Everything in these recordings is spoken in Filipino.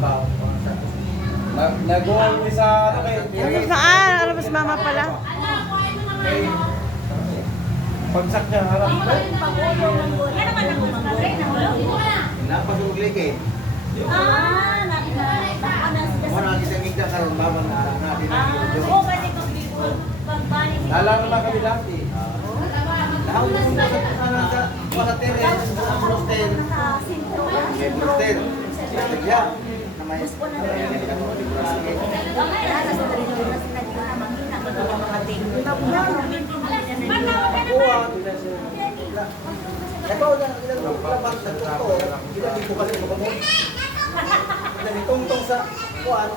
trabaho. Nag-uwi sa ano kay... Alam mo si mama pala. Pagsak niya, harap. Napasugli kay. Wala kita ngigda karon baman na alam natin. Lalaro na kami dati. Lahaw na sa palater eh, sa roster. May roster. Kaya na may tungtong sa kuan.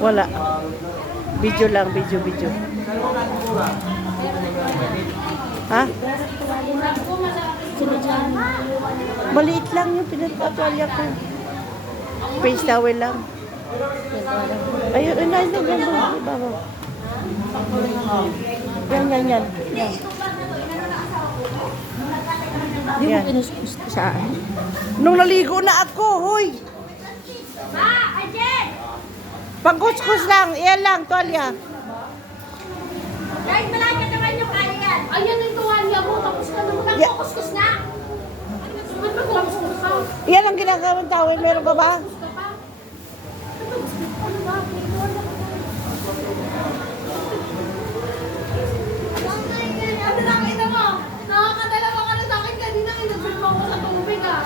Wala. Video lang, video. Ha? Maliit lang yung pinagpapalya ko. Face towel lang. Ayun, ayun, ayun. Yan. Di mo Yan. pinuskus ko sa akin. Nung naligo na ako, hoy! Pangkuskus lang, iyan lang, tuwalya. Guys, malapit naman yung kaya yan. Ayan yung tuwalya mo, tapos ka naman Yeah. nagkukuskus na. Ba't magkukuskus ka? Iyan ang ginagawang towel, meron ka ba? Kuskus ka pa? Ano ba? Ano nakita mo? Nakakadalawa ka na sa akin kanina, inagsin mo ako sa tubig ah.